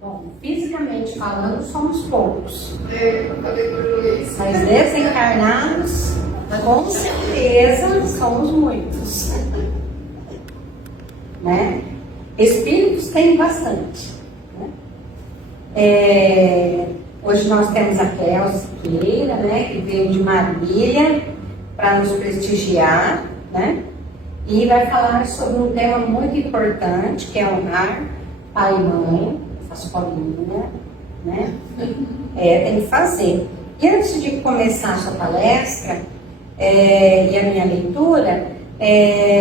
Bom, fisicamente falando, somos poucos. Eu falei para o Luiz. Mas desencarnados, com certeza, somos muitos. Né? Espíritos tem bastante. Né? Hoje nós temos a Cléucia Siqueira, né, que veio de Marília para nos prestigiar, né? E vai falar sobre um tema muito importante, que é honrar pai e mãe, a escolinha, né? Tem que fazer. E antes de começar a sua palestra e a minha leitura,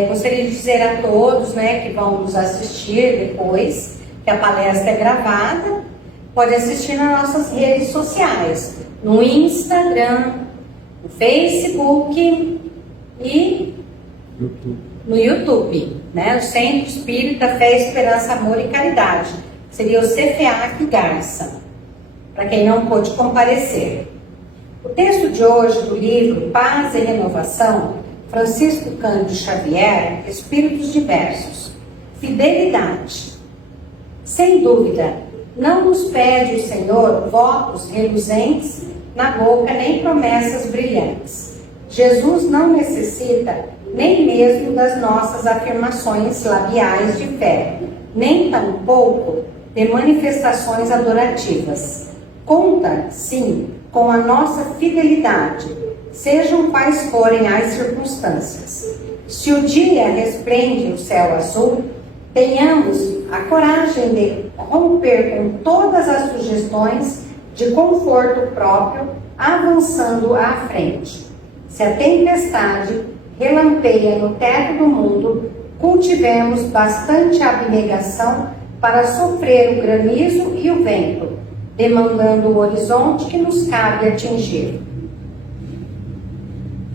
gostaria de dizer a todos, né, que vão nos assistir depois, que a palestra é gravada, pode assistir nas nossas redes sociais, no Instagram, no Facebook e no YouTube, né? O Centro Espírita Fé, Esperança, Amor e Caridade. Seria o CFA Garça, para quem não pôde comparecer. O texto de hoje do livro Paz e Renovação, Francisco Cândido Xavier, Espíritos Diversos. Fidelidade. Sem dúvida, não nos pede o Senhor votos reluzentes na boca, nem promessas brilhantes. Jesus não necessita nem mesmo das nossas afirmações labiais de fé, nem tampouco de manifestações adorativas. Conta, sim, com a nossa fidelidade, sejam quais forem as circunstâncias. Se o dia resplende o céu azul, tenhamos a coragem de romper com todas as sugestões de conforto próprio, avançando à frente. Se a tempestade relampeia no teto do mundo, cultivemos bastante abnegação para sofrer o granizo e o vento, demandando o horizonte que nos cabe atingir.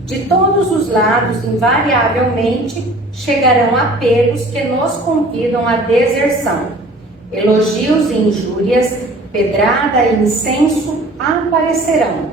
De todos os lados, invariavelmente, chegarão apelos que nos convidam à deserção. Elogios e injúrias, pedrada e incenso aparecerão.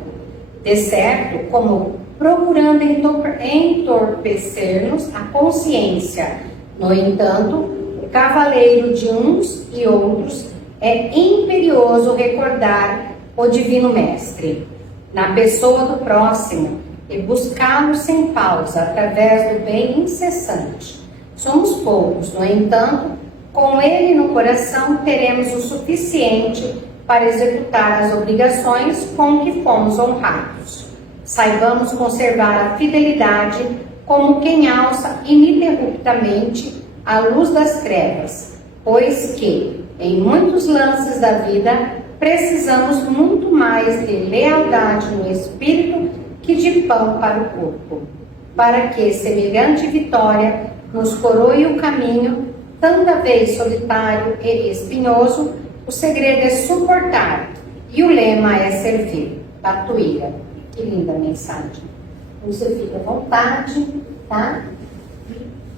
De certo, como procurando entorpecer-nos a consciência. No entanto, o cavaleiro de uns e outros é imperioso recordar o Divino Mestre na pessoa do próximo e buscá-lo sem pausa através do bem incessante. Somos poucos, no entanto, com ele no coração teremos o suficiente para executar as obrigações com que fomos honrados. Saibamos conservar a fidelidade como quem alça ininterruptamente a luz das trevas, pois que, em muitos lances da vida, precisamos muito mais de lealdade no espírito que de pão para o corpo, para que semelhante vitória nos coroe o caminho, tanta vez solitário e espinhoso. O segredo é suportar e o lema é servir. Tatuíra. Que linda mensagem. Você fica à vontade, tá?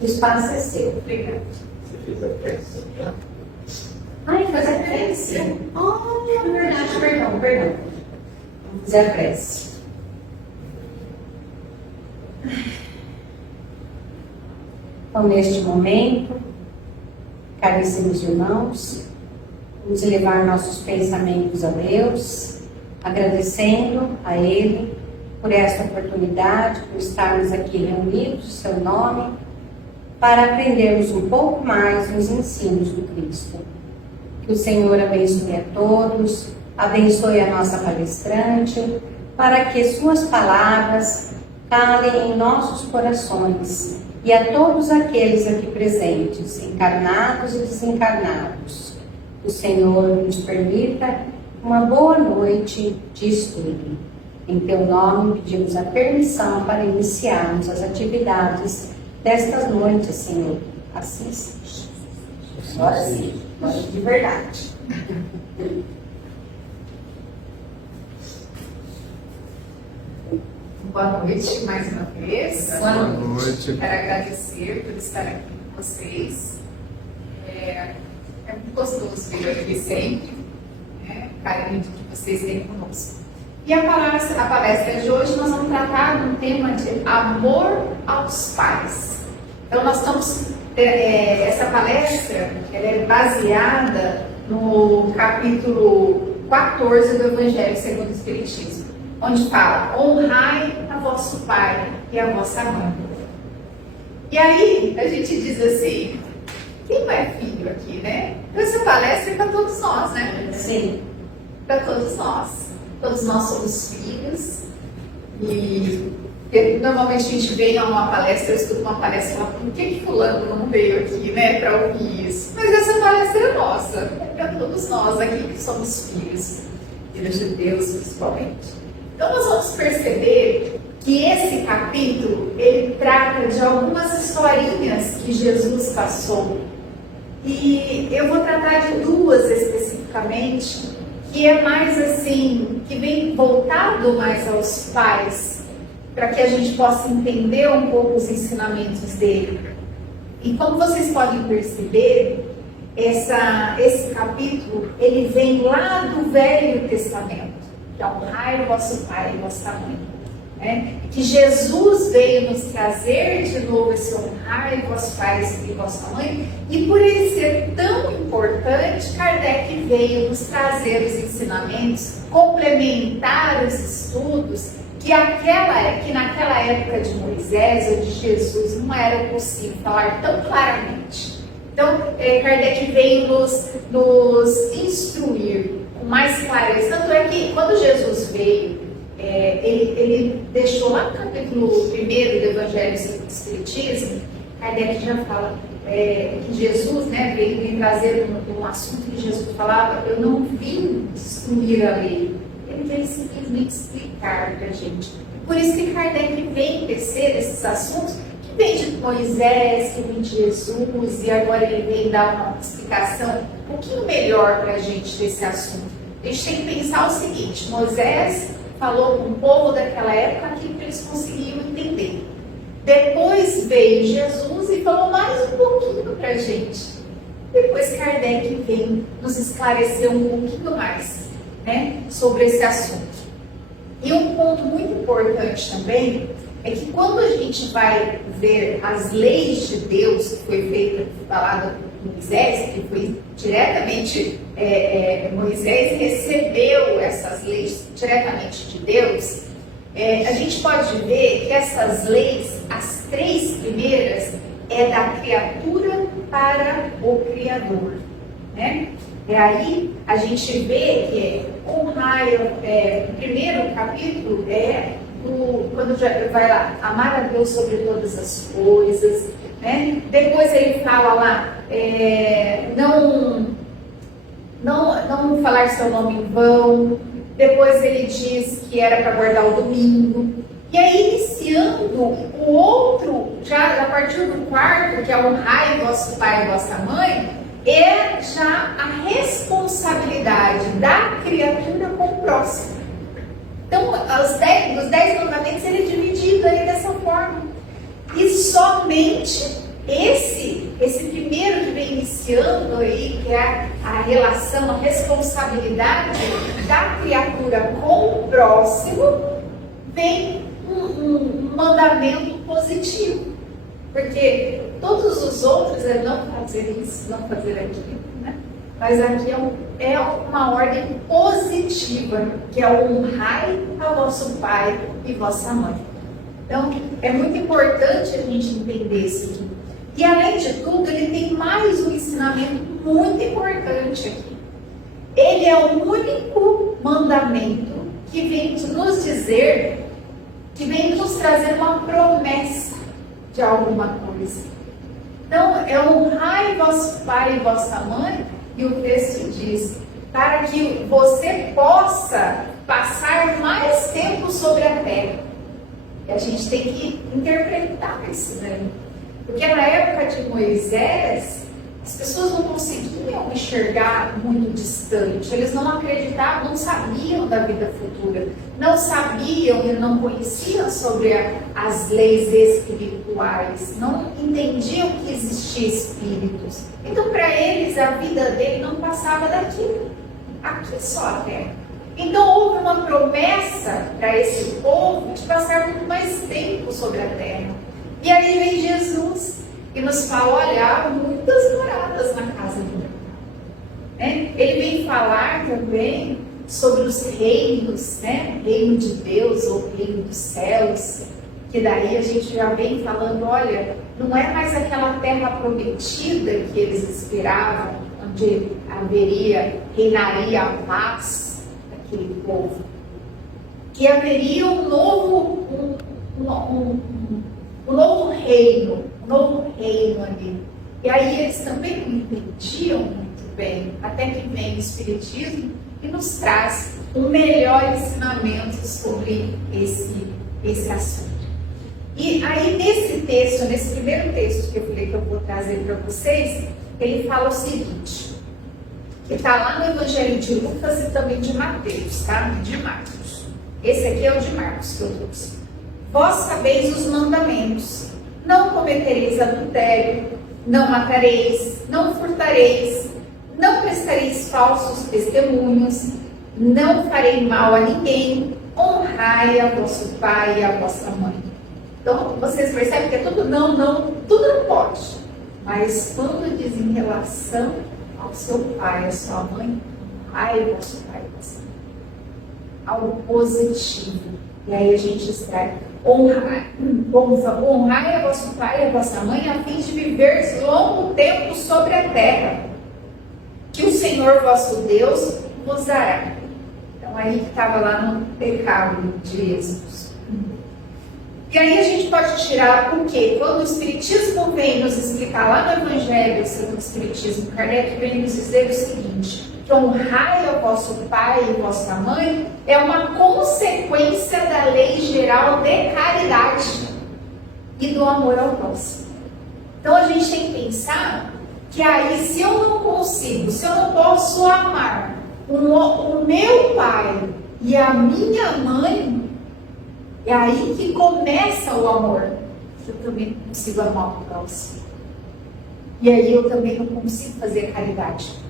O espaço é seu. Obrigada. Você fez a prece. Ai, fazer a prece? Oh, é verdade, perdão. Vamos fazer a prece. Então, neste momento, caríssimos irmãos, vamos elevar nossos pensamentos a Deus, agradecendo a Ele por esta oportunidade, por estarmos aqui reunidos, em seu nome, para aprendermos um pouco mais os ensinos do Cristo. Que o Senhor abençoe a todos, abençoe a nossa palestrante, para que suas palavras calem em nossos corações e a todos aqueles aqui presentes, encarnados e desencarnados. O Senhor nos permita uma boa noite de estudo. Em teu nome pedimos a permissão para iniciarmos as atividades destas noites, Senhor. Assim seja. Agora sim, agora de verdade. Boa noite mais uma vez. Boa noite. Quero agradecer por estar aqui com vocês. É muito gostoso vir aqui sempre, né? Carinho que vocês têm conosco. E a palestra de hoje nós vamos tratar de um tema de amor aos pais. Então nós estamos, essa palestra ela é baseada no capítulo 14 do Evangelho segundo o Espiritismo, onde fala: honrai a vosso pai e a vossa mãe. E aí a gente diz assim, quem não é filho aqui, né? Essa palestra é para todos nós, né? Sim. Para todos nós. Todos nós somos filhos. E normalmente a gente vem a uma palestra, eu escuto uma palestra e falo, por que fulano não veio aqui, né? Para ouvir isso. Mas essa palestra é nossa. É para todos nós aqui que somos filhos. Filhos de Deus, principalmente. Então nós vamos perceber que esse capítulo, ele trata de algumas historinhas que Jesus passou. E eu vou tratar de duas especificamente, que é mais assim, que vem voltado mais aos pais, para que a gente possa entender um pouco os ensinamentos dele. E como vocês podem perceber, esse capítulo, ele vem lá do Velho Testamento, que é honrai o vosso pai e vossa mãe. Que Jesus veio nos trazer de novo esse honrar e vosso pai e vossa mãe, e por ele ser tão importante, Kardec veio nos trazer os ensinamentos, complementar os estudos que naquela época de Moisés ou de Jesus não era possível falar tão claramente. Então, Kardec veio nos instruir com mais clareza. Tanto é que quando Jesus veio, ele deixou lá no capítulo 1 do Evangelho segundo o Espiritismo, Kardec já fala que Jesus, né, veio trazer um assunto que Jesus falava: eu não vim destruir a lei, ele veio simplesmente explicar para a gente. Por isso que Kardec vem tecer esses assuntos que vem de Moisés, que vem de Jesus, e agora ele vem dar uma explicação um pouquinho melhor para a gente desse assunto. A gente tem que pensar o seguinte: Moisés falou com o povo daquela época aquilo que eles conseguiam entender. Depois veio Jesus e falou mais um pouquinho para a gente. Depois Kardec vem nos esclarecer um pouquinho mais, né, sobre esse assunto. E um ponto muito importante também é que quando a gente vai ver as leis de Deus, que foi falada por Moisés, que foi diretamente, Moisés recebeu essas leis diretamente de Deus, a gente pode ver que essas leis, as 3 primeiras, é da criatura para o Criador, né? E aí a gente vê que honrar, o primeiro capítulo quando vai lá, amar a Deus sobre todas as coisas, né? Depois ele fala lá, não falar seu nome em vão. Depois ele diz que era para guardar o domingo. E aí, iniciando o outro, já a partir do 4, que é honrai vosso pai e vossa mãe, é já a responsabilidade da criatura com o próximo. Então, os 10 mandamentos, ele é dividido aí dessa forma. E somente esse primeiro que vem iniciando aí, que é a relação, a responsabilidade da criatura com o próximo, vem um mandamento positivo. Porque todos os outros é não fazer isso, não fazer aquilo, né? Mas aqui é uma ordem positiva, que é honrai a vosso pai e vossa mãe. Então, é muito importante a gente entender isso aqui. E além de tudo, ele tem mais um ensinamento muito importante aqui. Ele é o único mandamento que vem nos dizer, que vem nos trazer uma promessa de alguma coisa. Então, é honrai vosso pai e vossa mãe, e o texto diz, para que você possa passar mais tempo sobre a terra. E a gente tem que interpretar isso daí. Porque na época de Moisés, As pessoas não conseguiam enxergar muito distante, eles não acreditavam, não sabiam da vida futura, não sabiam e não conheciam sobre as leis espirituais, não entendiam que existiam espíritos. Então, para eles, a vida dele não passava daquilo, aqui só a terra. Então, houve uma promessa para esse povo de passar muito mais tempo sobre a terra. E aí vem Jesus e nos fala, olha, há muitas moradas na casa de Deus. Né? Ele vem falar também sobre os reinos, né? Reino de Deus ou reino dos céus, que daí a gente já vem falando, olha, não é mais aquela terra prometida que eles esperavam, onde reinaria a paz daquele povo, que haveria um novo reino ali. E aí eles também não entendiam muito bem, até que vem o Espiritismo e nos traz um melhor ensinamento sobre esse assunto. E aí nesse texto, nesse primeiro texto que eu falei que eu vou trazer para vocês, ele fala o seguinte, que está lá no Evangelho de Lucas e também de Mateus, tá? De Marcos. Esse aqui é o de Marcos que eu trouxe. Vós sabeis os mandamentos. Não cometereis adultério, não matareis, não furtareis, não prestareis falsos testemunhos, não farei mal a ninguém, honrai a vosso pai e a vossa mãe. Então, vocês percebem que é tudo não, tudo não pode. Mas quando diz em relação ao seu pai, à sua mãe, honrai o vosso pai e a vossa mãe. Algo positivo. E aí a gente extrai. Honrai a vosso pai e a vossa mãe, a fim de viver longo tempo sobre a terra, que o Senhor vosso Deus vos dará. Então aí que estava lá no pecado de Êxodo. E aí a gente pode tirar o quê? Quando o Espiritismo vem nos explicar lá no Evangelho segundo o Espiritismo, Kardec vem nos dizer o seguinte, que honrai ao vosso pai e vossa mãe é uma consequência da lei geral de caridade e do amor ao próximo. Então a gente tem que pensar que aí se eu não consigo, se eu não posso amar o meu pai e a minha mãe, é aí que começa o amor. Eu também não consigo amar o próximo. E aí eu também não consigo fazer caridade.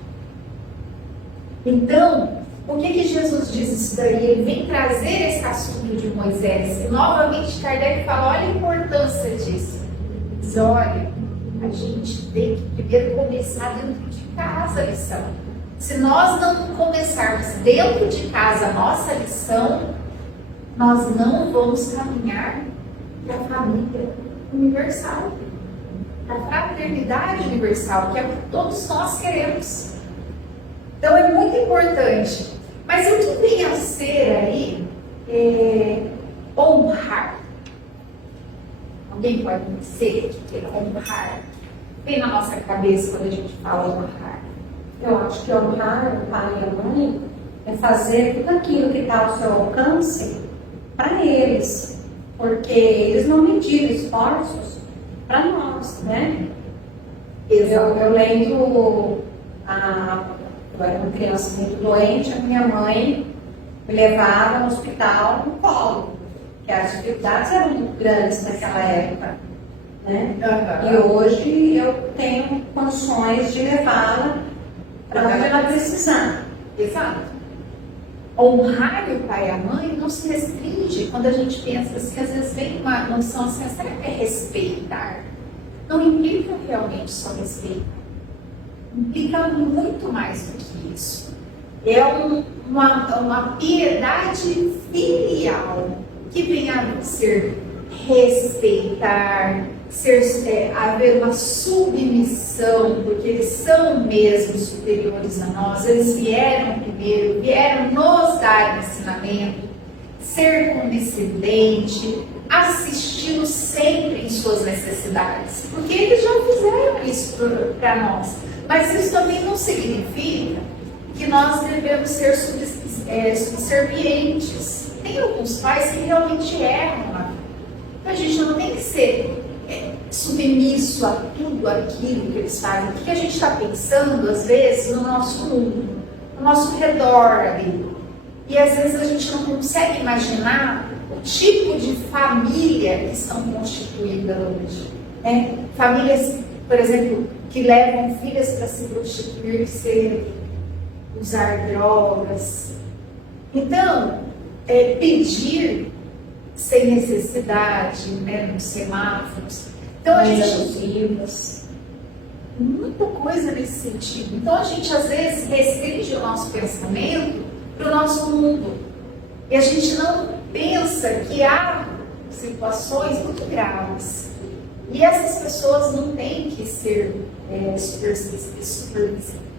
Então, por que Jesus diz isso daí? Ele vem trazer esse assunto de Moisés. E novamente Kardec fala, olha a importância disso. Diz, olha, a gente tem que primeiro começar dentro de casa a lição. Se nós não começarmos dentro de casa a nossa lição, nós não vamos caminhar para a família universal, para a fraternidade universal, que é o que todos nós queremos. Então é muito importante. Mas o que vem a ser aí honrar? Alguém pode me dizer o que é honrar? Vem na nossa cabeça quando a gente fala honrar. Eu acho que honrar o pai e a mãe é fazer tudo aquilo que está ao seu alcance para eles, porque eles não mediram esforços para nós, né? Eu lembro, eu era uma criança muito doente, a minha mãe me levava no hospital no colo, que as dificuldades eram muito grandes naquela época, né? E hoje eu tenho condições de levá-la para onde ela precisar. Exato. Honrar o pai e a mãe não se restringe quando a gente pensa assim, às vezes vem uma noção assim, será que é respeitar? Não implica realmente só respeitar. Implica muito mais do que isso. É uma piedade filial que vem a ser respeitar, haver uma submissão, porque eles são mesmo superiores a nós, eles vieram primeiro, vieram nos dar ensinamento, ser condescendente, assisti-los sempre em suas necessidades, porque eles já fizeram isso para nós. Mas isso também não significa que nós devemos ser subservientes. Tem alguns pais que realmente erram na vida. Então a gente não tem que ser submisso a tudo aquilo que eles fazem. O que a gente está pensando, às vezes, no nosso mundo, no nosso redor ali. E às vezes a gente não consegue imaginar o tipo de família que estão constituídas hoje. Né? Famílias, por exemplo, que levam filhas para se prostituir cedo, usar drogas. Então, pedir sem necessidade, né, nos semáforos. Então a gente abusivas, muita coisa nesse sentido. Então a gente às vezes restringe o nosso pensamento para o nosso mundo. E a gente não pensa que há situações muito graves. E essas pessoas não têm que ser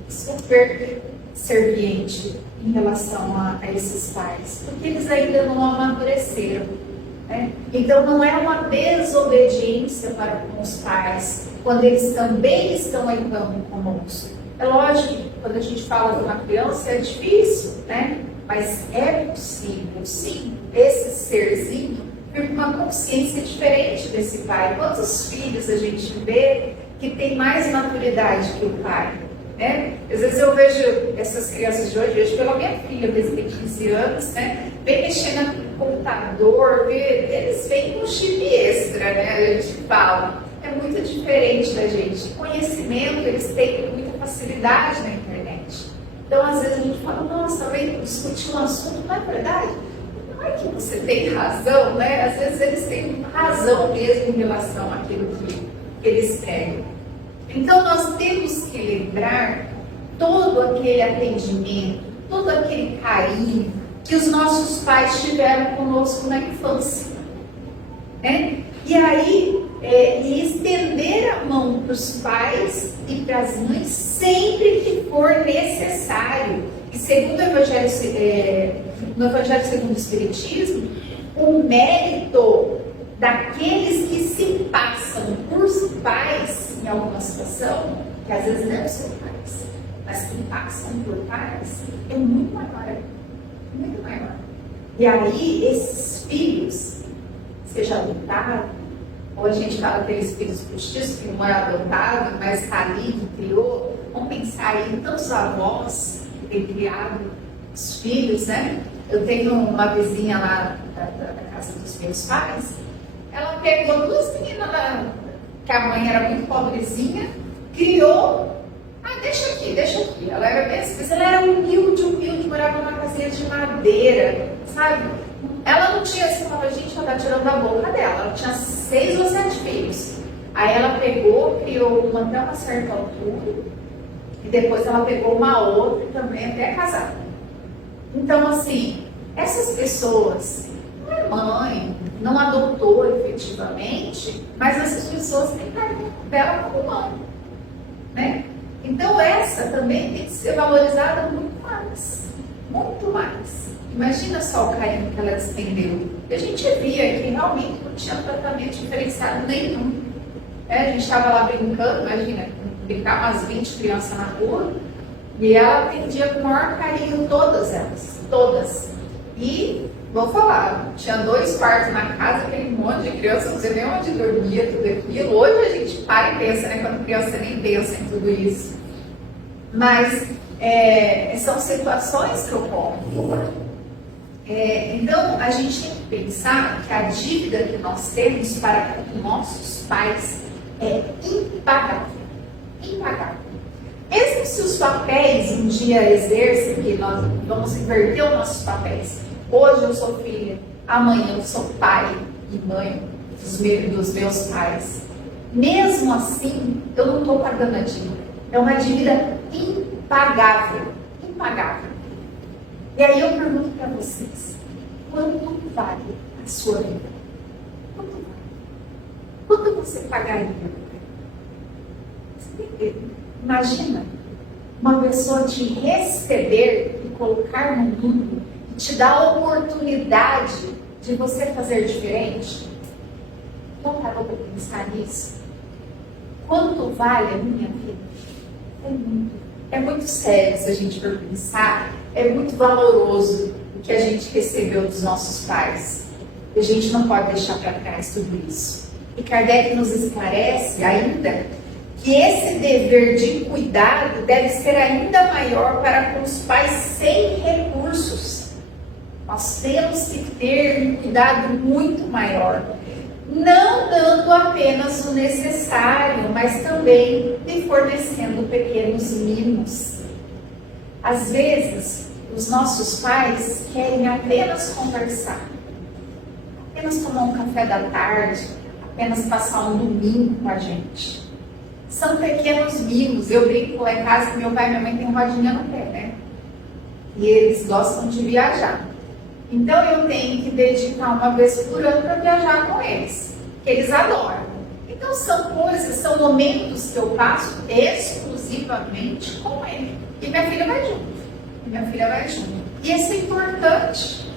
super serviente em relação a esses pais, porque eles ainda não amadureceram. Né? Então não é uma desobediência para com os pais, quando eles também estão errando conosco. É lógico que quando a gente fala de uma criança é difícil, né? Mas é possível, sim, esse serzinho vir com uma consciência diferente desse pai. Quantos filhos a gente vê que tem mais maturidade que o pai? Né? Às vezes eu vejo essas crianças de hoje, vejo pela minha filha, desde 15 anos, né? Vem mexendo no computador, eles vêm com chip extra, né? A gente fala. É muito diferente da gente. Conhecimento, eles têm muita facilidade na internet. Então, às vezes a gente fala, nossa, vem discutir um assunto, não é verdade? Não é que você tem razão, né? Às vezes eles têm razão mesmo em relação àquilo que eles pegam. Então, nós temos que lembrar todo aquele atendimento, todo aquele carinho que os nossos pais tiveram conosco na infância. Né? E aí, e estender a mão para os pais e para as mães sempre que for necessário. E segundo o Evangelho, no Evangelho segundo o Espiritismo, o mérito daqueles que se passam por pais em alguma situação, que às vezes não são pais, mas que passam por pais, é muito maior. Muito maior. E aí, esses filhos, seja adotado, ou a gente fala aqueles filhos postiços que não é adotado, mas está ali, que criou, vamos pensar aí em tantos avós que têm criado os filhos, né? Eu tenho uma vizinha lá da casa dos meus pais, ela pegou duas meninas lá, que a mãe era muito pobrezinha, criou, deixa aqui. Ela era bem assim, mas ela era humilde, morava numa casinha de madeira, sabe? Ela não tinha, assim, falava, gente, ela tá tirando da boca dela, ela tinha 6 ou 7 filhos. Aí ela pegou, criou uma até uma certa altura, e depois ela pegou uma outra também até casar. Então, assim, essas pessoas, não é mãe, não adotou efetivamente, mas essas pessoas têm carinho dela como mãe, né? Então essa também tem que ser valorizada muito mais, muito mais. Imagina só o carinho que ela despendeu. E a gente via que realmente não tinha tratamento diferenciado nenhum. A gente estava lá brincando, imagina, brincar umas 20 crianças na rua, e ela atendia com o maior carinho todas elas, todas. E, vou falar, tinha 2 quartos na casa, aquele monte de criança, não sei nem onde dormia, tudo aquilo. Hoje a gente para e pensa, né? Quando criança nem pensa em tudo isso. Mas são situações que ocorrem. Então, a gente tem que pensar que a dívida que nós temos para com nossos pais é impagável. Impagável. Mesmo se os papéis um dia exercem, que nós vamos inverter os nossos papéis. Hoje eu sou filha, amanhã eu sou pai e mãe dos meus pais. Mesmo assim, eu não estou pagando a dívida. É uma dívida impagável. Impagável. E aí eu pergunto para vocês, quanto vale a sua vida? Quanto vale? Quanto você pagaria? Imagina uma pessoa te receber e colocar no mundo e te dar a oportunidade de você fazer diferente. Não parou para pensar nisso? Quanto vale a minha vida? É muito sério se a gente for pensar. É muito valoroso o que a gente recebeu dos nossos pais. E a gente não pode deixar para trás tudo isso. E Kardec nos esclarece ainda que esse dever de cuidado deve ser ainda maior para com os pais sem recursos. Nós temos que ter um cuidado muito maior, não dando apenas o necessário, mas também lhe fornecendo pequenos mimos. Às vezes, os nossos pais querem apenas conversar, apenas tomar um café da tarde, apenas passar um domingo com a gente. São pequenos mimos. Eu brinco lá em casa que meu pai e minha mãe têm rodinha no pé, né? E eles gostam de viajar. Então eu tenho que dedicar uma vez por ano para viajar com eles, que eles adoram. Então são coisas, são momentos que eu passo exclusivamente com ele. E minha filha vai junto. E isso é importante,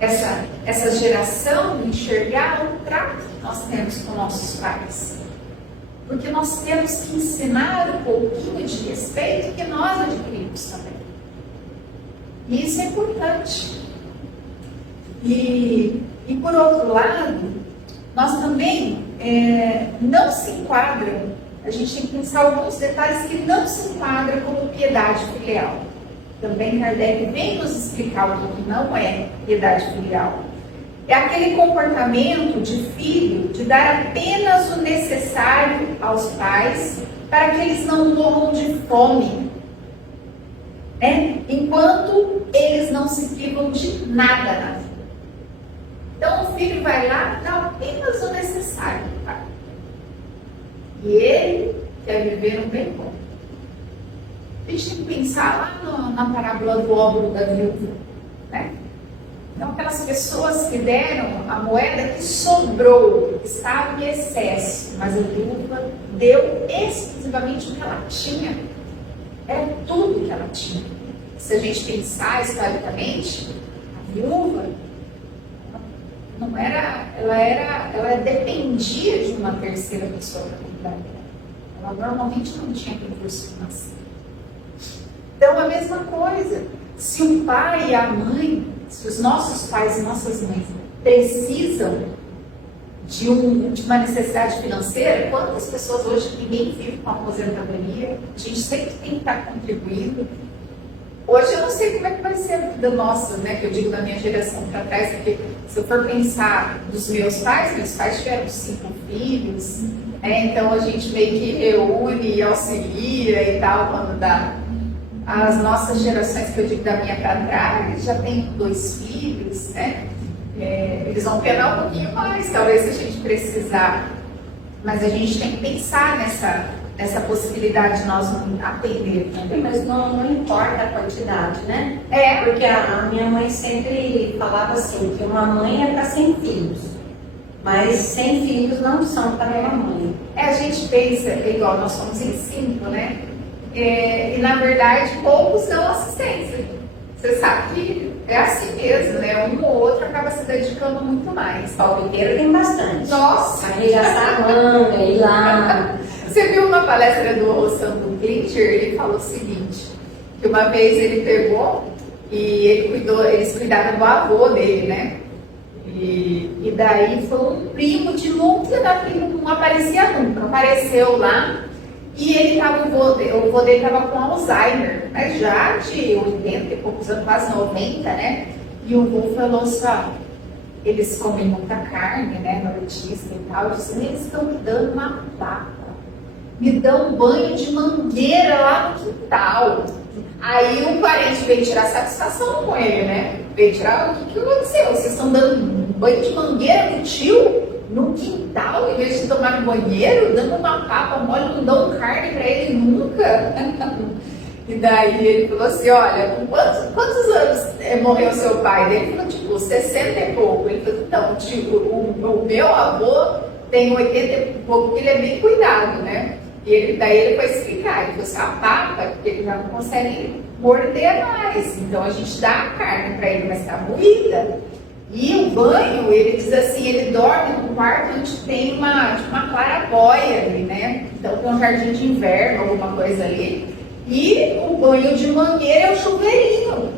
essa geração de enxergar o trato que nós temos com nossos pais. Porque nós temos que ensinar um pouquinho de respeito que nós adquirimos também. E isso é importante. E por outro lado, nós também não se enquadram, a gente tem que pensar alguns detalhes que não se enquadram como piedade filial. Também Kardec vem nos explicar o que não é piedade filial. É aquele comportamento de filho de dar apenas o necessário aos pais para que eles não morram de fome, né? Enquanto eles não se privam de nada na vida. Então o filho vai lá e dá apenas o necessário para o pai. E ele quer viver um bem bom. A gente tem que pensar lá na parábola do óbolo da viúva, né? Então, aquelas pessoas que deram a moeda que sobrou, que estava em excesso, mas a viúva deu exclusivamente o que ela tinha. Era tudo que ela tinha. Se a gente pensar historicamente, a viúva não era, ela dependia de uma terceira pessoa para cuidar dela. Ela normalmente não tinha recurso financeiro. Então, a mesma coisa, se o pai e a mãe, se os nossos pais e nossas mães precisam de uma necessidade financeira, quantas pessoas hoje ninguém vive com aposentadoria, a gente sempre tem que estar contribuindo. Hoje eu não sei como é que vai ser a vida nossa, né, que eu digo da minha geração para trás, porque se eu for pensar dos meus pais tiveram 5 filhos, então a gente meio que reúne e auxilia e tal, quando dá. As nossas gerações, que eu digo da minha para trás, já tem 2 filhos, né? Eles vão penar um pouquinho mais, talvez, se a gente precisar. Mas a gente tem que pensar nessa possibilidade de nós atender. Né? Mas não importa a quantidade, né? Porque a minha mãe sempre falava assim, que uma mãe é para 100 filhos. Mas 100 filhos não são para uma mãe. A gente pensa, igual nós somos em 5, né? E na verdade poucos dão assistência. Você sabe que é assim mesmo, né? Um ou outro acaba se dedicando muito mais. Palpiteiro tem bastante. Nossa! Arregaçar a manga, ir lá. Você viu uma palestra do Sandro Klincher? Ele falou o seguinte, que uma vez ele pegou e eles cuidavam do avô dele, né? E daí foi um primo de longe da prima, não aparecia nunca, apareceu lá. E o vô dele estava com Alzheimer, né? Já de 80 e poucos anos, quase 90, né? E o vô falou assim, ó, eles comem muita carne, né? Nortista e tal. Eu disse, eles estão me dando uma vaca. Me dão um banho de mangueira lá no quintal. Aí um parente veio tirar satisfação com ele, né? Veio tirar, o que aconteceu? Vocês estão dando um banho de mangueira pro tio? No quintal, em vez de tomar no banheiro, dando uma papa mole, não dão carne pra ele nunca. E daí ele falou assim, olha, com quantos anos morreu seu pai? Ele falou, tipo, 60 e pouco. Ele falou, então, tipo, o meu avô tem 80 e pouco, porque ele é bem cuidado, né? E daí ele foi explicar, ele falou assim, a papa, porque ele já não consegue morder mais. Então a gente dá a carne pra ele, mas tá moída. E o banho, ele diz assim, ele dorme num quarto onde tem uma clarabóia ali, né? Então tem um jardim de inverno, alguma coisa ali. E o banho de mangueira é o chuveirinho.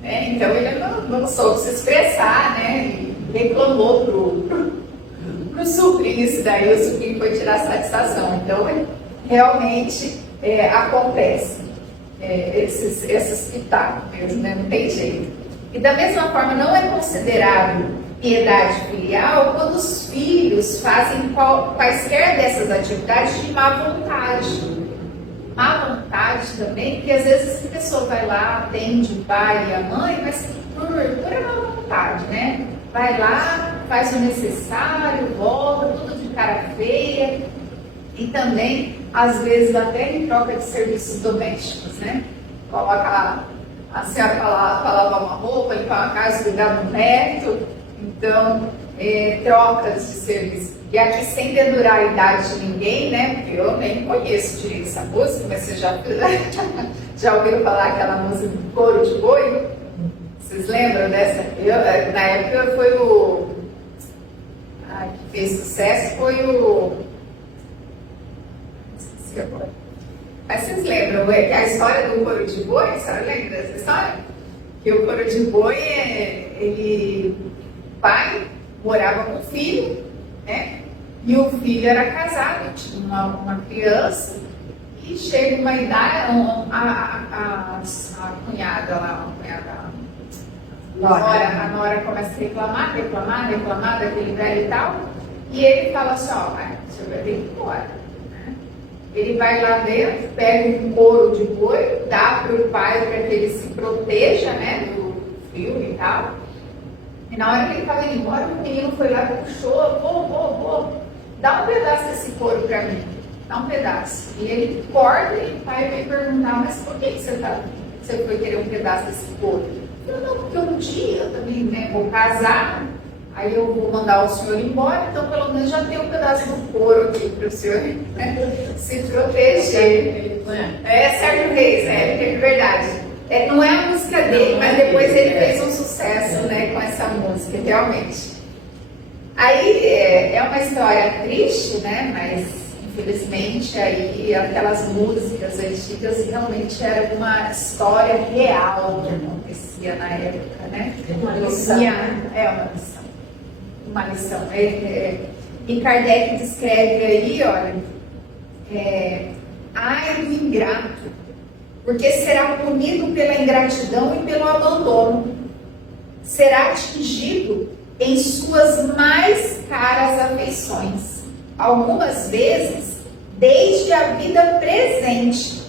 Né? Então ele não soube se expressar, né? E reclamou pro sobrinho isso daí, o sobrinho foi tirar satisfação. Então, realmente acontece esses pitacos mesmo, né? Não tem jeito. E da mesma forma, não é considerado piedade filial quando os filhos fazem quaisquer dessas atividades de má vontade. Má vontade também, porque às vezes a pessoa vai lá, atende o pai e a mãe, mas por má vontade, né? Vai lá, faz o necessário, volta, tudo de cara feia. E também, às vezes, até em troca de serviços domésticos, né? Coloca a senhora para lavar uma roupa, limpar uma casa, cuidar do neto. Então, trocas de serviço. E aqui, sem dedurar a idade de ninguém, né? Porque eu nem conheço direito essa música, mas vocês já ouviram falar aquela música do Coro de Boi? Vocês lembram dessa? Na época foi o... que fez sucesso foi o... Esqueci agora. Mas vocês lembram a história do Coro de Boi? A senhora lembra dessa história? Que o Coro de Boi, o pai morava com o filho, né? E o filho era casado, tinha uma criança, e chega uma idade, a cunhada lá, a nora começa a reclamar daquele velho e tal, e ele fala assim, você vai ter que ir embora. Né? Ele vai lá dentro, pega um couro de boi, dá para o pai para que ele se proteja, né, do frio e tal. E na hora que ele estava indo embora, o menino foi lá e puxou, vou, dá um pedaço desse couro para mim, dá um pedaço. E ele corta e o pai vem perguntar, mas por que você foi querer um pedaço desse couro? Eu não, porque um dia eu também, né, vou casar, aí eu vou mandar o senhor embora, então pelo menos já tem um pedaço do couro aqui para o senhor, né, se proteger. Sérgio Reis, é verdade. Não é a música dele, mas depois ele fez um sucesso, né, com essa música, realmente. Aí é uma história triste, né, mas infelizmente aí aquelas músicas antigas realmente era uma história real que acontecia na época, né? Uma lição. Uma lição. E Kardec descreve aí, olha, ai do ingrato, porque será punido pela ingratidão e pelo abandono, será atingido em suas mais caras afeições, algumas vezes desde a vida presente,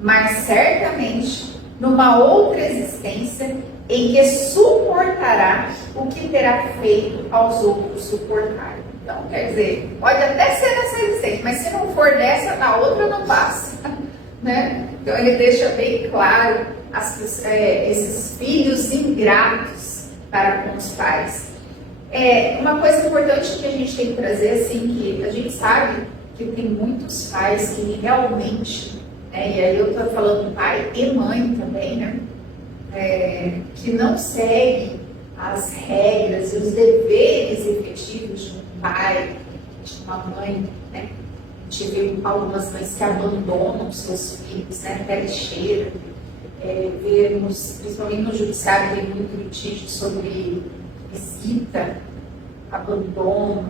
mas certamente numa outra existência em que suportará o que terá feito aos outros suportarem. Então, quer dizer, pode até ser nessa existência, mas se não for dessa, na outra não passa. Né? Então ele deixa bem claro esses filhos ingratos para com os pais. Uma coisa importante que a gente tem que trazer, assim, que a gente sabe que tem muitos pais que realmente, né, e aí eu estou falando pai e mãe também, né, que não seguem as regras e os deveres efetivos de um pai, de uma mãe, né. A gente vê algumas mães que abandonam seus filhos, né, até lixeira. Vemos, principalmente no judiciário, tem muito litígio sobre visita, abandono,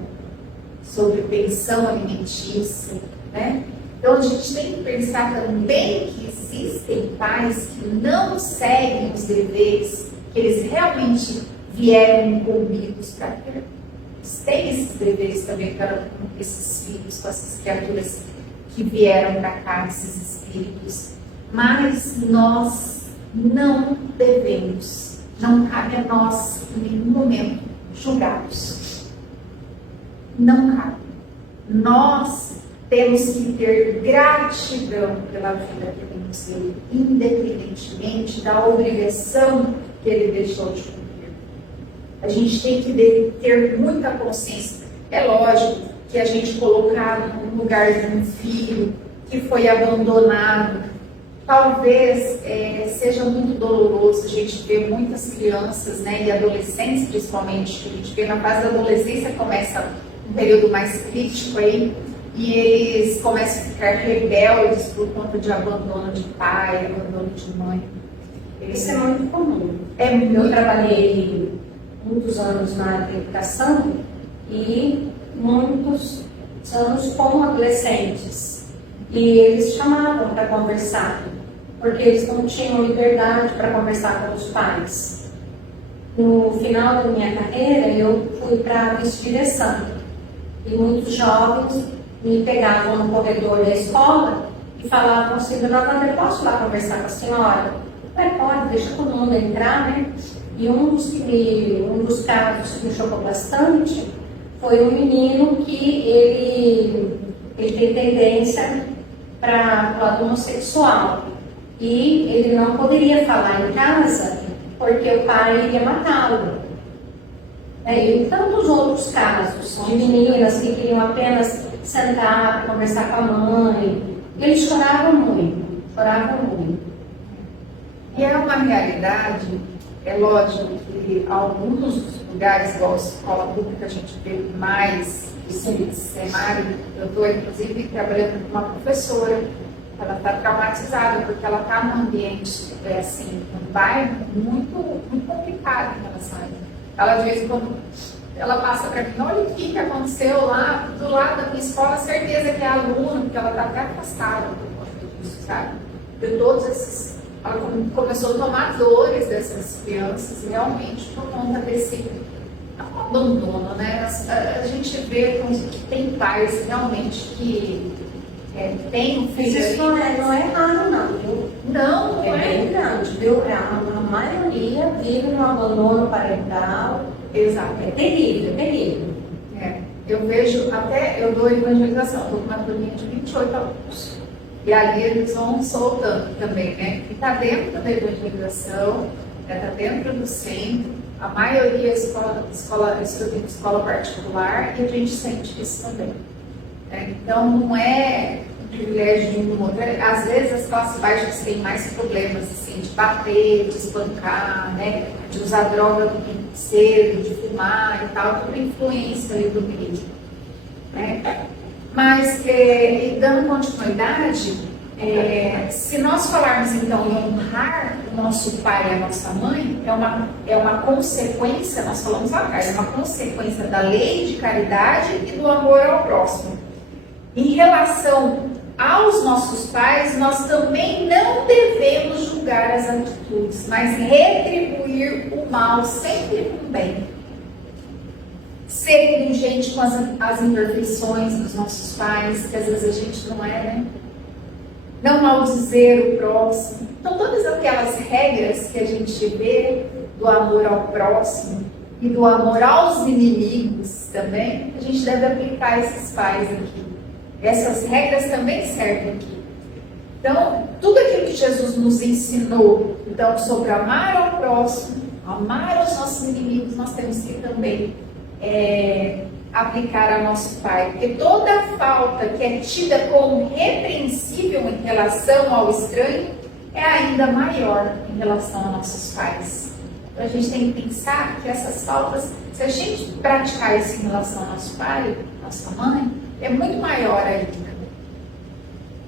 sobre pensão alimentícia, né? Então a gente tem que pensar também que existem pais que não seguem os deveres que eles realmente vieram incumbidos para ter. Eles têm esses deveres também para com esses filhos, com essas criaturas que vieram para cá, esses espíritos. Mas nós não devemos, não cabe a nós em nenhum momento julgá-los. Não cabe. Nós temos que ter gratidão pela vida que ele nos deu, independentemente da obrigação que ele deixou de cumprir. A gente tem que ter muita consciência. É lógico que a gente colocar no lugar de um filho que foi abandonado, talvez seja muito doloroso. A gente vê muitas crianças, né, e adolescentes principalmente, que a gente vê na fase da adolescência, começa um período mais crítico aí, e eles começam a ficar rebeldes por conta de abandono de pai, abandono de mãe. Isso é muito comum. Eu trabalhei muitos anos na área da educação e muitos anos como adolescentes. E eles chamavam para conversar, porque eles não tinham liberdade para conversar com os pais. No final da minha carreira, eu fui para vice-direção. E muitos jovens me pegavam no corredor da escola e falavam assim: Dona Wanda, eu posso ir lá conversar com a senhora? Eu falei: pode, deixa todo mundo entrar, né? E um dos casos que me chocou bastante foi um menino que ele tem tendência para o lado homossexual. E ele não poderia falar em casa porque o pai iria matá-lo. E tantos outros casos de meninas que queriam apenas sentar, conversar com a mãe. Eles choravam muito, choravam muito. E é uma realidade, é lógico que alguns lugares, igual a escola pública, a gente vê mais esse cenário. Eu estou, inclusive, trabalhando com uma professora. Ela está traumatizada porque ela está num ambiente, assim, um bairro muito complicado em relação a isso. Ela, de vez em quando, ela passa para mim: olha o que aconteceu lá do lado da minha escola, certeza que é aluno, porque ela está até afastada por conta disso, sabe? De todos esses... Ela começou a tomar dores dessas crianças, realmente, por conta desse abandono, né? A gente vê que tem pais realmente que tem um filho. Isso não é raro, não, viu? Não, É bem grande, viu? A maioria vive no abandono parental. Exato. É terrível, terrível. Eu vejo, até eu dou evangelização, estou com uma turminha de 28 alunos. E ali eles vão soltando também, né? E está dentro da evangelização, está dentro do centro, a maioria é escola estuda em escola particular, e a gente sente isso também. Então não é um privilégio de um ou outro. Às vezes as classes baixas têm mais problemas, assim, de bater, de espancar, né? De usar droga muito cedo, de fumar e tal, tudo influência ali do meio. Né? Mas, dando continuidade, se nós falarmos então em honrar o nosso pai e a nossa mãe, é uma consequência, nós falamos lá atrás, é uma consequência da lei de caridade e do amor ao próximo. Em relação aos nossos pais, nós também não devemos julgar as atitudes, mas retribuir o mal sempre com o bem. Ser indulgente com as imperfeições dos nossos pais, que às vezes a gente não é, né? Não maldizer o próximo. Então, todas aquelas regras que a gente vê do amor ao próximo e do amor aos inimigos também, a gente deve aplicar esses pais aqui. Essas regras também servem aqui. Então, tudo aquilo que Jesus nos ensinou, então, sobre amar ao próximo, amar os nossos inimigos, nós temos que também aplicar a nosso pai. Porque toda falta que é tida como repreensível em relação ao estranho é ainda maior em relação a nossos pais. Então, a gente tem que pensar que essas faltas, se a gente praticar isso em relação ao nosso pai, nossa mãe, é muito maior ainda.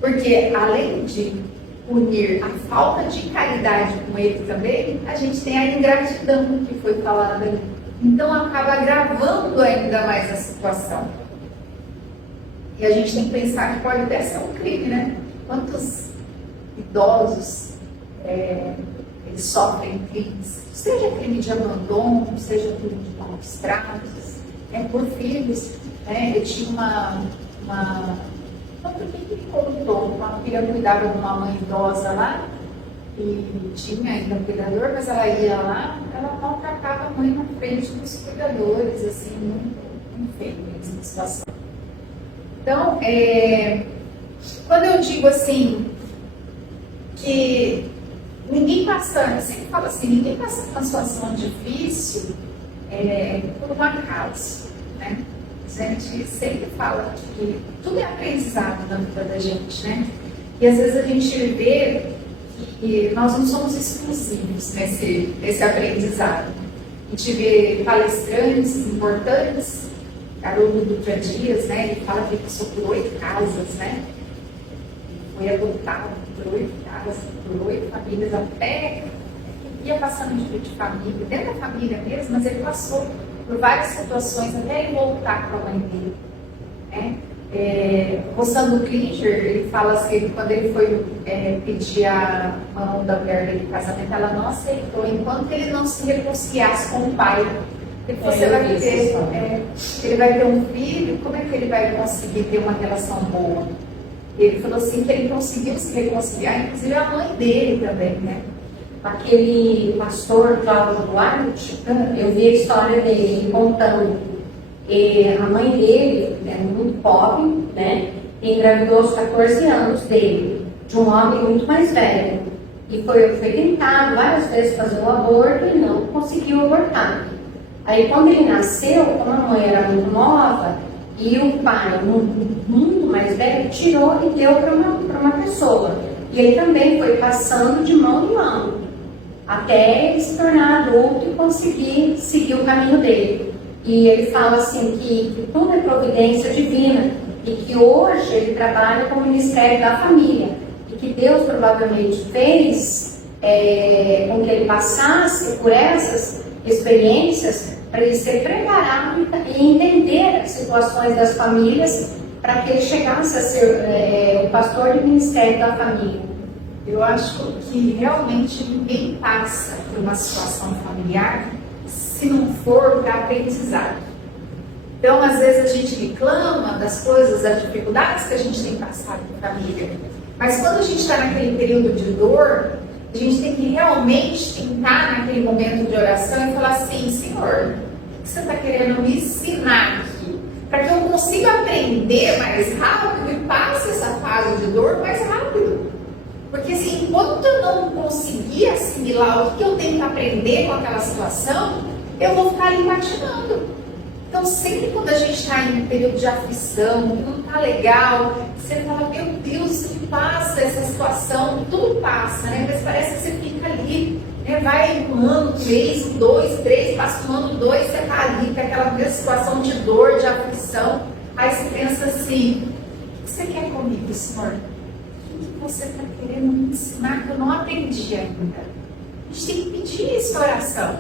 Porque além de unir a falta de caridade com ele também, a gente tem a ingratidão que foi falada ali. Então acaba agravando ainda mais a situação. E a gente tem que pensar que pode até ser um crime, né? Quantos idosos eles sofrem crimes, seja crime de abandono, seja crime de maus tratos, por filhos. Eu tinha uma filha cuidava de uma mãe idosa lá, e tinha ainda um cuidador, mas ela ia lá, ela maltratava a mãe na frente dos cuidadores, assim, muito feio mesmo a situação. Então, quando eu digo assim, que ninguém passa, eu sempre falo assim, ninguém passa por uma situação difícil por um acaso, né? A gente sempre fala que tudo é aprendizado na vida da gente, né? E às vezes a gente vê que nós não somos exclusivos nesse aprendizado. A gente vê palestrantes importantes, Haroldo Dutra Dias, né? Ele fala que ele passou por 8 casas, né? Foi adotado por 8 casas, por 8 famílias, até ia passando de família, dentro da família mesmo, mas ele passou por várias situações até ele voltar para a mãe dele, né? Mostrando o Klinger, ele fala assim, que quando ele foi pedir a mão da mulher dele em casamento, ela não aceitou, enquanto ele não se reconciliasse com o pai. Ele vai ter um filho, como é que ele vai conseguir ter uma relação boa? Ele falou assim que ele conseguiu se reconciliar, inclusive a mãe dele também, né? Aquele pastor Cláudio Duarte, eu vi a história dele contando. A mãe dele era muito pobre, né? Engravidou aos 14 anos dele, de um homem muito mais velho. E foi tentado várias vezes fazer um aborto e não conseguiu abortar. Aí quando ele nasceu, como a mãe era muito nova e o pai muito mais velho, tirou e deu para uma pessoa. E ele também foi passando de mão em mão, até ele se tornar adulto e conseguir seguir o caminho dele. E ele fala assim que tudo é providência divina e que hoje ele trabalha com o Ministério da Família e que Deus provavelmente fez com que ele passasse por essas experiências para ele ser preparado e entender as situações das famílias para que ele chegasse a ser o pastor do Ministério da Família. Eu acho que realmente ninguém passa por uma situação familiar se não for para aprendizado. Então, às vezes a gente reclama das coisas, das dificuldades que a gente tem passado com a família. Mas quando a gente está naquele período de dor, a gente tem que realmente tentar naquele momento de oração e falar assim, Senhor, o que você está querendo me ensinar aqui? Para que eu consiga aprender mais rápido e passe essa fase de dor mais rápido. Porque assim, enquanto eu não conseguir assimilar o que eu tenho que aprender com aquela situação, eu vou ficar ali patinando. Então, sempre quando a gente está em um período de aflição, não está legal, você fala, meu Deus, que passa essa situação, tudo passa, né? Mas parece que você fica ali, né? Vai um ano, 3, 2, 3, passa um ano, 2, você está ali, com aquela mesma situação de dor, de aflição. Aí você pensa assim, o que você quer comigo, Senhor? O que você está querendo me ensinar que eu não aprendi ainda? A gente tem que pedir essa oração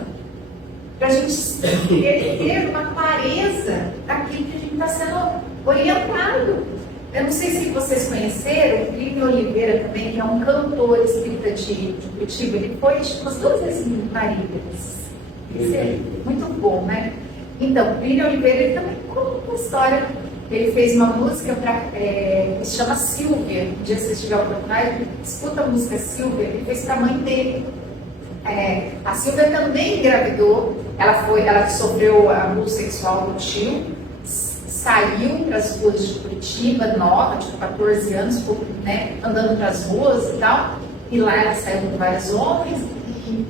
para a gente ter uma clareza daquilo que a gente está sendo orientado. Eu não sei se vocês conheceram o Plínio Oliveira também, que é um cantor espírita de Curitiba. Ele foi umas 2 vezes em Marília. Isso é muito bom, né? Então, o Plínio Oliveira ele também conta uma história. Ele fez uma música que se chama Silvia. Um dia se estiver a oportunidade, escuta a música Silvia. Ele fez para a mãe dele. A Silvia também engravidou, ela sofreu abuso sexual do tio, saiu para as ruas de Curitiba, nova, tipo 14 anos, né, andando para as ruas e tal, e lá ela saiu com vários homens,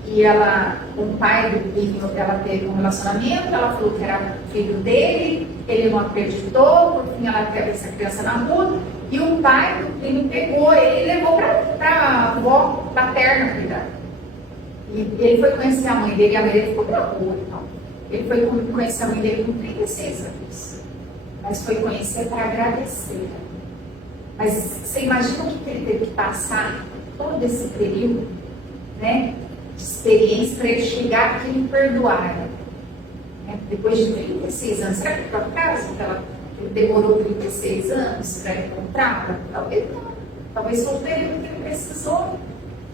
e ela, com o pai do filho, ela teve um relacionamento, ela falou que era filho dele, ele não acreditou, por fim ela teve essa criança na rua, e o pai do filho pegou ele e levou para a avó paterna cuidar. E ele foi conhecer a mãe dele, e a mãe dele ficou na rua e tal. Ele foi conhecer a mãe dele com 36 anos. Mas foi conhecer para agradecer. Mas você imagina o que ele teve que passar todo esse período, né, de experiência para ele chegar aqui e me perdoar. Né? Depois de 36 anos. Será que por acaso ele demorou 36 anos para encontrá-la? Talvez não. Talvez foi o período que ele precisou.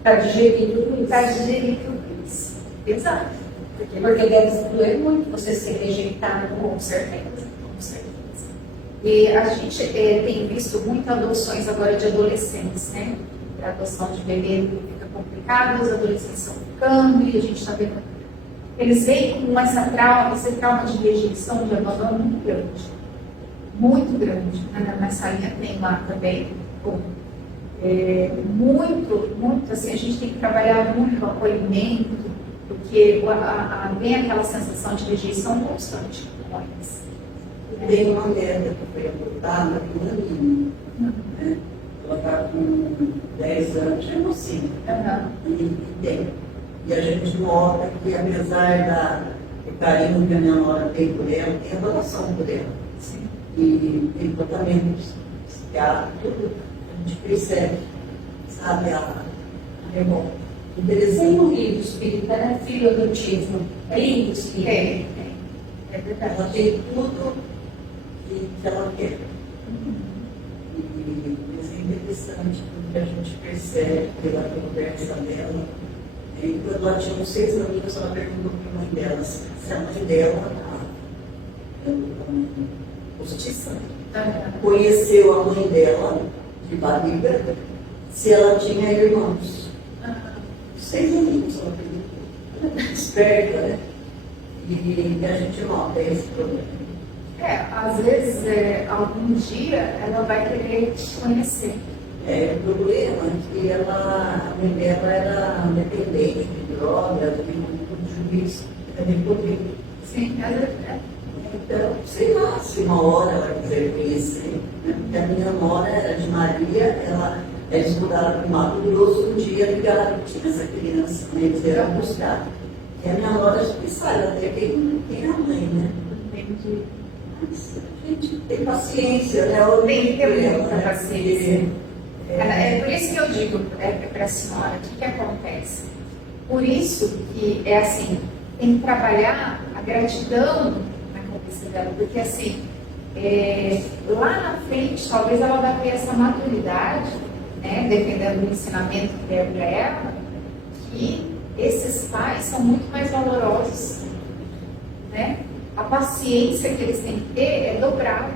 Para digerir tudo isso. Para digerir tudo isso. Exato. Porque deve doer muito você ser rejeitado. Com certeza, com certeza. E a gente tem visto muitas adoções agora de adolescentes, né? A adoção de bebê fica complicada, os adolescentes estão ficando e a gente está vendo. Eles vêm com esse trauma de rejeição, de abandono muito grande. Muito grande. Nessa linha tem lá também. Muito assim, a gente tem que trabalhar muito o acolhimento, porque vem aquela sensação de rejeição constante com eles. Tem uma neta que foi adotada por uma menina, né? Ela está com 10 anos, é mocinha. E a gente nota que, apesar do carinho que a minha nora tem por ela, tem adoração por ela. Sim. E tem tratamento psiquiátrico, tudo. A gente percebe, sabe, a revolta. Tem um livro espírita, né? Filho adotivo. É livro espírita. Tem. É verdade. Ela tem tudo que ela quer. Mas é interessante porque a gente percebe pela conversa dela. E quando ela tinha uns 6 anos, ela perguntou para a mãe dela se a mãe dela justiça conheceu a mãe dela de barriga, se ela tinha irmãos. 6 anos ela perguntou. Esperta, né? E a gente nota esse problema. Às vezes, algum dia, ela vai querer te conhecer. O problema é que a mãe dela era dependente de drogas, de um juízo, de poder. Sim, Então, sei lá, se uma hora ela quiser conhecer, né? Porque a minha nora era de Maria, eles mudaram para o Mato Grosso, um dia ligaram, tinha essa criança, né? Eles vieram buscar. E a minha nora já sabe até quem é a mãe, né? Entendi. Mas a gente tem paciência, né? Tem que ter muita né? paciência. É por isso que eu digo para a senhora, o que acontece? Por isso que é assim, tem que trabalhar a gratidão na cabeça dela, porque assim, lá na frente, talvez ela vai ter essa maturidade, né, dependendo do ensinamento que der para ela, que esses pais são muito mais valorosos, né? A paciência que eles têm que ter é dobrada,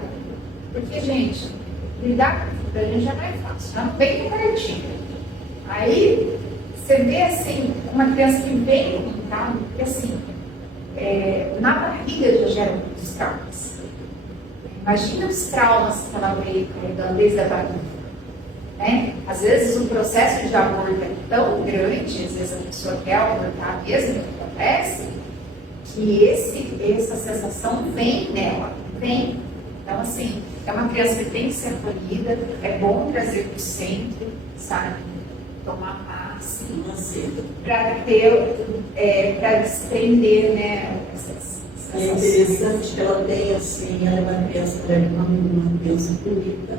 porque, gente, lidar com a gente já não é fácil, já vem com cartinho. Aí, você vê assim, uma criança que vem com um trauma, porque assim, na barriga já geram muitos traumas. Imagina os traumas que ela veio carregando desde a barriga. Né? Às vezes o processo de aborto é tão grande, às vezes a pessoa quer abortar mesmo, que acontece, que essa sensação vem nela, vem. Então, assim, é uma criança que tem que ser acolhida, é bom trazer para o centro, sabe? Tomar passe, para desprender, né? É interessante que ela tem, assim, ela é uma criança bonita.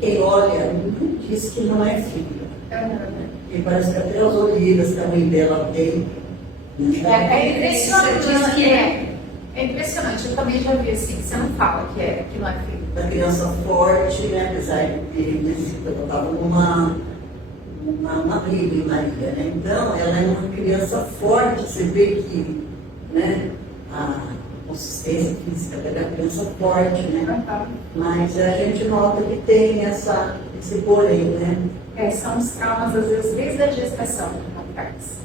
Quem olha não diz que não é filha. E parece que até as orelhas que a mãe dela tem. É impressionante, é impressionante. Eu também já vi assim, você não fala que não é filho. Uma criança forte, né? Apesar de ela estava numa briga em Maria, né? Então, ela é uma criança forte, você vê que, né, a consistência física dela é uma criança forte, né? Mas a gente nota que tem esse porém, né? São os traumas, às vezes, desde a gestação que acontece.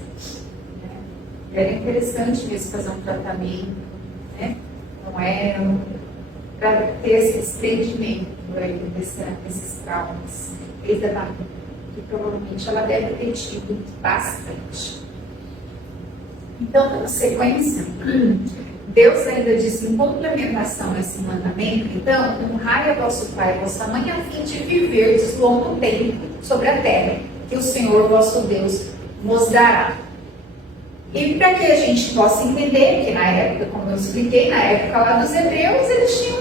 É interessante mesmo fazer um tratamento, né? Não é para ter esse desprendimento desses traumas desde a barriga, que provavelmente ela deve ter tido bastante. Então, na sequência, Deus ainda diz em complementação a esse mandamento, então, honrai a vosso pai e vossa mãe a fim de viverdes longo tempo sobre a terra, que o Senhor vosso Deus vos dará. E para que a gente possa entender que na época, como eu expliquei, na época lá dos hebreus, eles tinham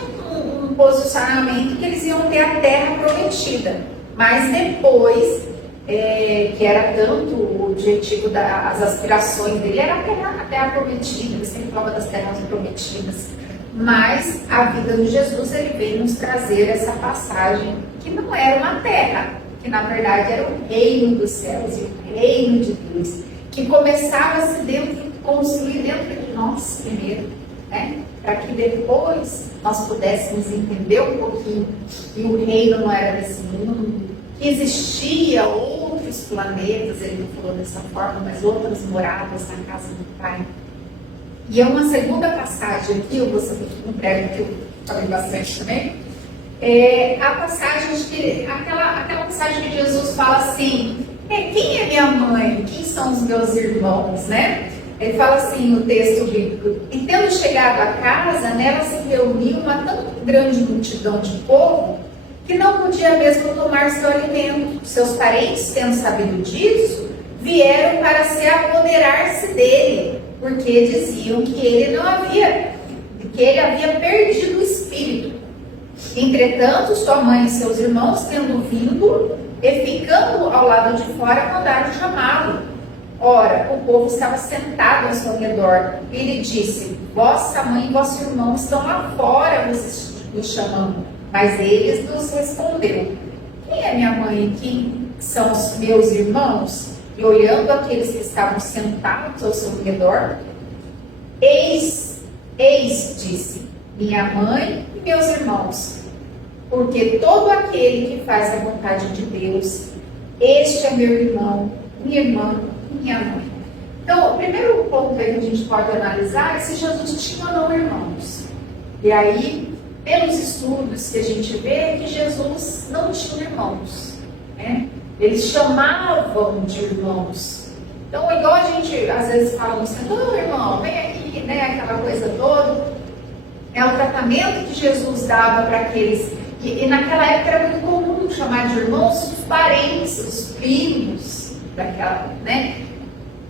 um posicionamento que eles iam ter a terra prometida. Mas depois, que era tanto o objetivo das aspirações dele, era a terra prometida, ele sempre falava das terras prometidas. Mas a vida de Jesus, ele veio nos trazer essa passagem, que não era uma terra, que na verdade era o reino dos céus e o reino de Deus, que começava a se construir dentro de nós primeiro, né? Para que depois nós pudéssemos entender um pouquinho que o reino não era desse mundo, que existia outros planetas, ele não falou dessa forma, mas outras moradas na casa do Pai. E é uma segunda passagem aqui, eu vou saber que não prego, que eu falei bastante também, a passagem aquela passagem que Jesus fala assim, quem é minha mãe? Quem são os meus irmãos, né? Ele fala assim no texto bíblico, e tendo chegado à casa, nela se reuniu uma tão grande multidão de povo, que não podia mesmo tomar seu alimento. Seus parentes, tendo sabido disso, vieram para se apoderar-se dele, porque diziam que ele havia perdido o espírito. Entretanto, sua mãe e seus irmãos, tendo vindo e ficando ao lado de fora, mandaram chamá-lo. Ora, o povo estava sentado ao seu redor. E ele disse: vossa mãe e vosso irmão estão lá fora vos chamando. Mas eles nos respondeu: quem é minha mãe e quem são os meus irmãos? E olhando aqueles que estavam sentados ao seu redor, eis, disse, minha mãe e meus irmãos, porque todo aquele que faz a vontade de Deus, este é meu irmão, minha irmã e minha mãe. Então, o primeiro ponto aí que a gente pode analisar é se Jesus tinha ou não irmãos. E aí, pelos estudos que a gente vê, que Jesus não tinha irmãos, né? Eles chamavam de irmãos. Então, igual a gente às vezes fala assim, ô irmão, vem aqui, né? Aquela coisa toda. É o tratamento que Jesus dava para aqueles. E naquela época era muito comum chamar de irmãos os parentes, os primos daquela, né?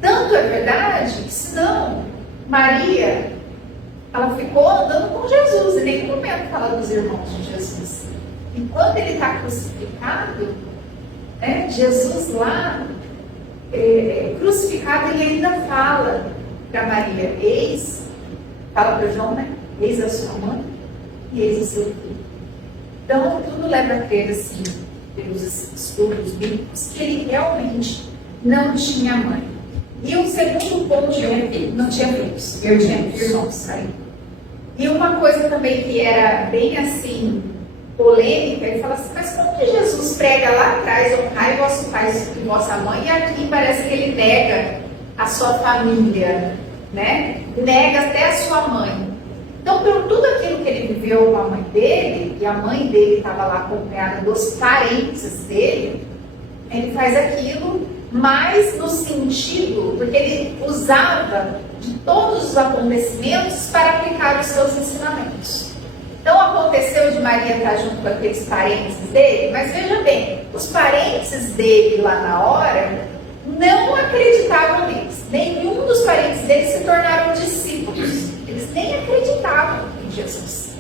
Tanto é verdade que, senão, Maria, ela ficou andando com Jesus, em nenhum momento fala dos irmãos de Jesus. E quando ele está crucificado, né, Jesus lá, crucificado, ele ainda fala para Maria, fala para João, né? Eis a sua mãe e eis o seu filho. Então, tudo leva a crer, assim, pelos estudos bíblicos, que ele realmente não tinha mãe. E o segundo ponto, não tinha filhos, irmãos. Aí. E uma coisa também que era bem assim, polêmica, ele fala assim, mas como que Jesus prega lá atrás, honrai vosso pai e vossa mãe, e aqui parece que ele nega a sua família, né? Nega até a sua mãe. Então, por tudo aquilo que ele viveu com a mãe dele, e a mãe dele estava lá acompanhada dos parentes dele, ele faz aquilo, mas no sentido, porque ele usava de todos os acontecimentos para aplicar os seus ensinamentos. Então, aconteceu de Maria estar junto com aqueles parentes dele, mas veja bem, os parentes dele lá na hora não acreditavam neles. Nenhum dos parentes dele se tornaram discípulos. Eles nem acreditavam em Jesus.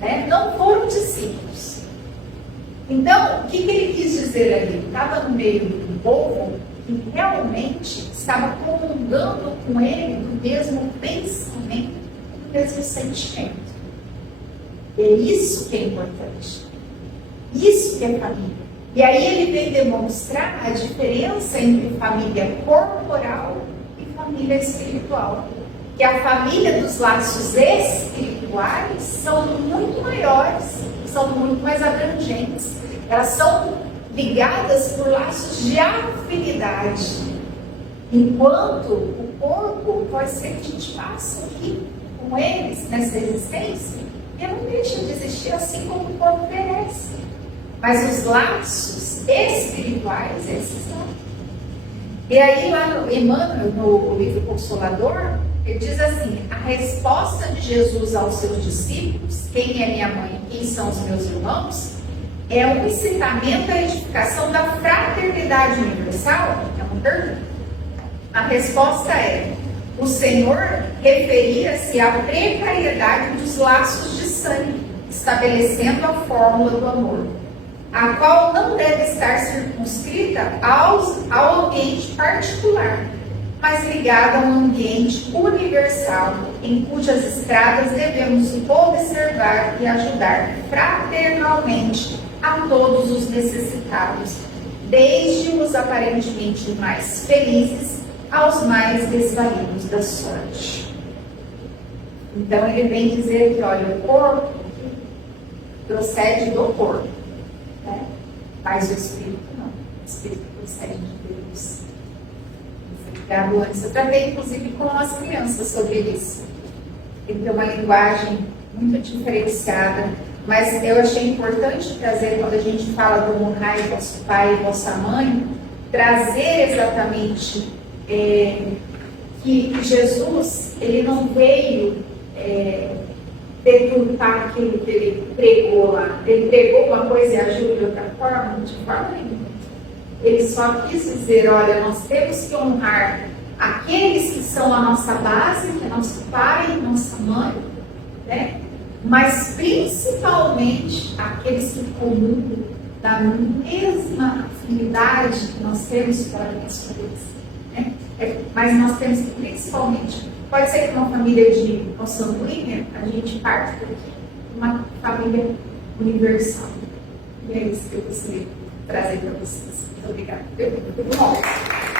Né? Não foram discípulos. Então, o que ele quis dizer ali? Ele estava no meio do povo que realmente estava comungando com ele do mesmo pensamento, do mesmo sentimento. É isso que é importante. Isso que é família. E aí ele vem demonstrar a diferença entre família corporal e família espiritual. Que a família dos laços espirituais são muito maiores, são muito mais abrangentes. Elas são ligadas por laços de afinidade. Enquanto o corpo pode ser que a gente passe aqui com eles nessa existência, e não deixa de existir assim como o corpo perece. Mas os laços espirituais, esses não. E aí lá no Emmanuel, no livro Consolador, ele diz assim, a resposta de Jesus aos seus discípulos, quem é minha mãe e quem são os meus irmãos, é um incitamento à edificação da fraternidade universal? É uma pergunta. A resposta é, o Senhor referia-se à precariedade dos laços de sangue, estabelecendo a fórmula do amor, a qual não deve estar circunscrita ao ambiente particular, mas ligada a um ambiente universal, em cujas estradas devemos observar e ajudar fraternalmente a todos os necessitados, desde os aparentemente mais felizes aos mais desvalidos da sorte. Então ele vem dizer que, olha, o corpo procede do corpo, né? Mas o espírito não. O espírito procede de Deus. Eu tratei, inclusive, com as crianças sobre isso. Ele tem uma linguagem muito diferenciada, mas eu achei importante trazer, quando a gente fala do honrar vosso pai e vossa mãe, trazer exatamente que Jesus, ele não veio deturpar aquilo que ele pregou lá. Ele pregou uma coisa e agiu de outra forma, de forma nenhuma. Ele só quis dizer, olha, nós temos que honrar aqueles que são a nossa base, que é nosso pai, nossa mãe, né? Mas principalmente aqueles que comungam da mesma afinidade que nós temos para com eles. Mas nós temos que, principalmente, pode ser que uma família de consanguínea, a gente parte daqui, uma família universal. E é isso que eu gostaria de trazer para vocês. Muito obrigada. Muito bom.